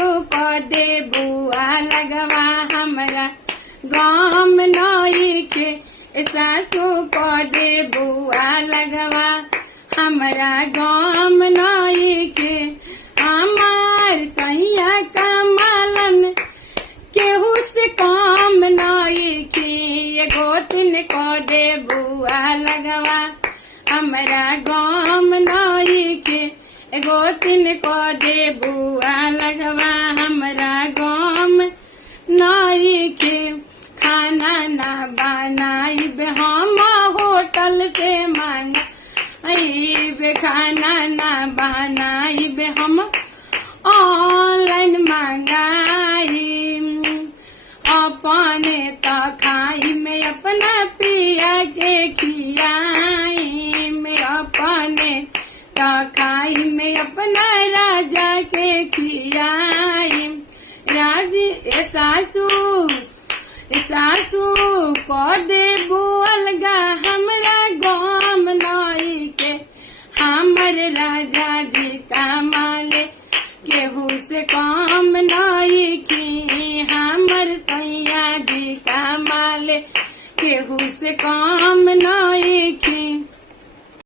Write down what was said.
सासू को दे बुआ लगवा हमरा गाम नई के सासू को दे बुआ लगवा हमरा गाम नई के हमार सैया कमलन केहू से काम नई की एगो तीन को दे बुआ लगवा हमरा गाम नई के एगो तीन को दे बुआ लगवा हमरा गाम नई के खाना ना बनाइब हम होटल से मांगाइब खाना ना बनाइब हम ऑनलाइन मंगाई अपने तो खाई में अपना पिया के खियाई में अपने तो खाई में अपना राजा के खियाई राजी सासू को दे बुअलगा हमरा गाम नई के हमर राजा जी का माले केहू से काम नई की हमर सैया जी का माले केहू से काम नई की।